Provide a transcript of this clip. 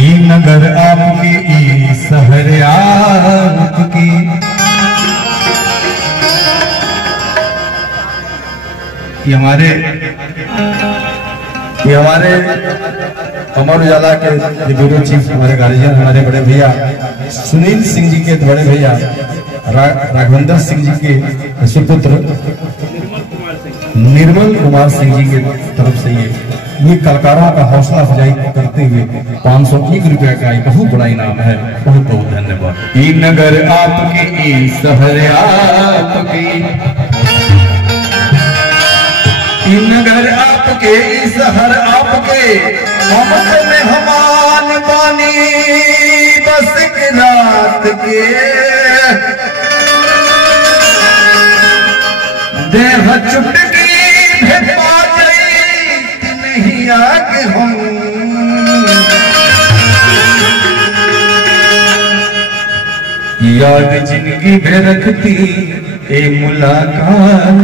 ई नगर आपकी, ई शहर आपकी। ये हमारे अमर उजाला के ब्यूरो चीफ, हमारे गार्जियन, हमारे बड़े भैया सुनील सिंह जी के बड़े भैया राघवेंद्र सिंह जी के सुपुत्र निर्मल कुमार सिंह जी के तरफ से ये कलाकारों का हौसला अफजाई करते हुए 501 रुपया का एक बहुत बड़ा इनाम है। बहुत बहुत धन्यवाद। ई नगर आपकी, ई शहर आपकी, ई नगर आपके, ई शहर आपके। हम मेहमान बानी बस एक रात के, देह चुटकी भेपा जाई नहीं आके हम। याद जिंदगी में रखती ए मुलाकात।